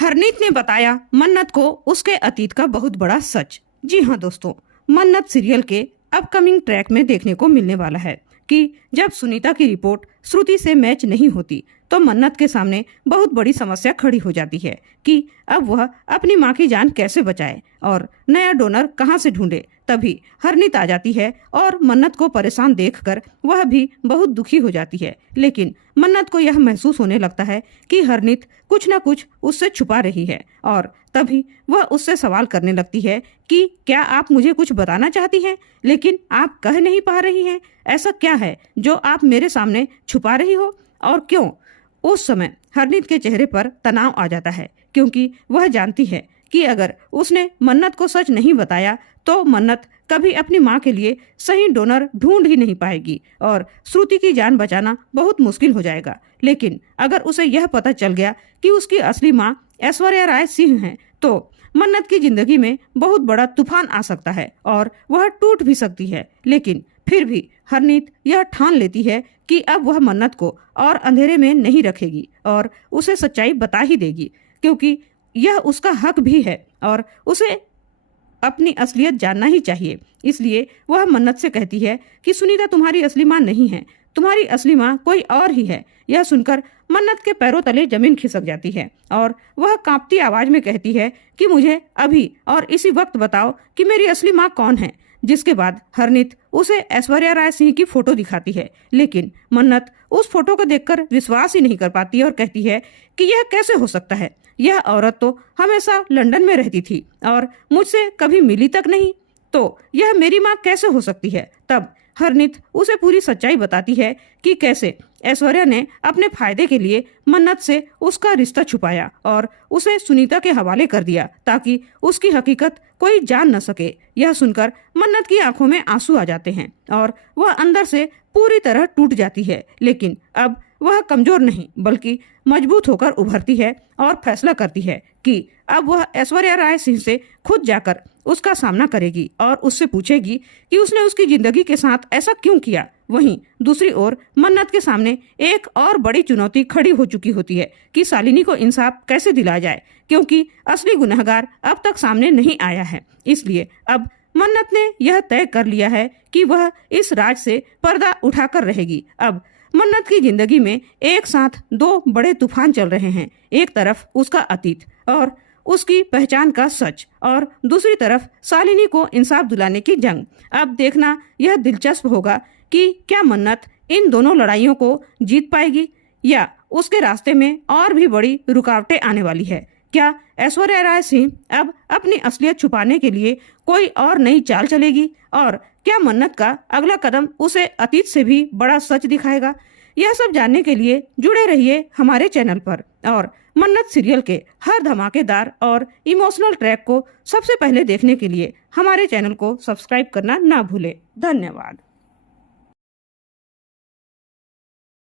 हरनीत ने बताया मन्नत को उसके अतीत का बहुत बड़ा सच। जी हाँ दोस्तों, मन्नत सीरियल के अपकमिंग ट्रैक में देखने को मिलने वाला है कि जब सुनीता की रिपोर्ट श्रुति से मैच नहीं होती तो मन्नत के सामने बहुत बड़ी समस्या खड़ी हो जाती है कि अब वह अपनी मां की जान कैसे बचाए और नया डोनर कहां से ढूंढे। तभी हरनीत आ जाती है और मन्नत को परेशान देखकर वह भी बहुत दुखी हो जाती है, लेकिन मन्नत को यह महसूस होने लगता है कि हरनीत कुछ न कुछ उससे छुपा रही है और तभी वह उससे सवाल करने लगती है कि क्या आप मुझे कुछ बताना चाहती हैं लेकिन आप कह नहीं पा रही हैं। ऐसा क्या है जो आप मेरे सामने छुपा रही हो और क्यों। उस समय हरनीत के चेहरे पर तनाव आ जाता है क्योंकि वह जानती है कि अगर उसने मन्नत को सच नहीं बताया तो मन्नत कभी अपनी मां के लिए सही डोनर ढूंढ ही नहीं पाएगी और श्रुति की जान बचाना बहुत मुश्किल हो जाएगा। लेकिन अगर उसे यह पता चल गया कि उसकी असली मां ऐश्वर्या राय सिंह है तो मन्नत की जिंदगी में बहुत बड़ा तूफान आ सकता है और वह टूट भी सकती है। लेकिन फिर भी हरनीत यह ठान लेती है कि अब वह मन्नत को और अंधेरे में नहीं रखेगी और उसे सच्चाई बता ही देगी, क्योंकि यह उसका हक भी है और उसे अपनी असलियत जानना ही चाहिए। इसलिए वह मन्नत से कहती है कि सुनीता तुम्हारी असली मां नहीं है, तुम्हारी असली मां कोई और ही है। यह सुनकर मन्नत के पैरों तले जमीन खिसक जाती है और वह कांपती आवाज में कहती है कि मुझे अभी और इसी वक्त बताओ कि मेरी असली मां कौन है। जिसके बाद हरनीत उसे ऐश्वर्या राय सिंह की फोटो दिखाती है, लेकिन मन्नत उस फोटो को देखकर विश्वास ही नहीं कर पाती और कहती है कि यह कैसे हो सकता है, यह औरत तो हमेशा लंदन में रहती थी और मुझसे कभी मिली तक नहीं, तो यह मेरी माँ कैसे हो सकती है। तब हरनीत उसे पूरी सच्चाई बताती है कि कैसे ऐश्वर्या ने अपने फायदे के लिए मन्नत से उसका रिश्ता छुपाया और उसे सुनीता के हवाले कर दिया ताकि उसकी हकीकत कोई जान न सके। यह सुनकर मन्नत की आंखों में आंसू आ जाते हैं और वह अंदर से पूरी तरह टूट जाती है, लेकिन अब वह कमजोर नहीं बल्कि मजबूत होकर उभरती है और फैसला करती है कि अब वह ऐश्वर्या राय सिंह से खुद जाकर उसका सामना करेगी और उससे पूछेगी कि उसने उसकी जिंदगी के साथ ऐसा क्यों किया। वहीं दूसरी ओर मन्नत के सामने एक और बड़ी चुनौती खड़ी हो चुकी होती है कि शालिनी को इंसाफ कैसे दिलाया जाए, क्योंकि असली गुनहगार अब तक सामने नहीं आया है। इसलिए अब मन्नत ने यह तय कर लिया है कि वह इस राज से पर्दा उठाकर रहेगी। अब मन्नत की जिंदगी में एक साथ दो बड़े तूफान चल रहे हैं, एक तरफ उसका अतीत और उसकी पहचान का सच और दूसरी तरफ शालिनी को इंसाफ दिलाने की जंग। अब देखना यह दिलचस्प होगा कि क्या मन्नत इन दोनों लड़ाइयों को जीत पाएगी या उसके रास्ते में और भी बड़ी रुकावटें आने वाली है। क्या ऐश्वर्या राय सिंह अब अपनी असलियत छुपाने के लिए कोई और नई चाल चलेगी और क्या मन्नत का अगला कदम उसे अतीत से भी बड़ा सच दिखाएगा। यह सब जानने के लिए जुड़े रहिए हमारे चैनल पर और मन्नत सीरियल के हर धमाकेदार और इमोशनल ट्रैक को सबसे पहले देखने के लिए हमारे चैनल को सब्सक्राइब करना ना भूले। धन्यवाद।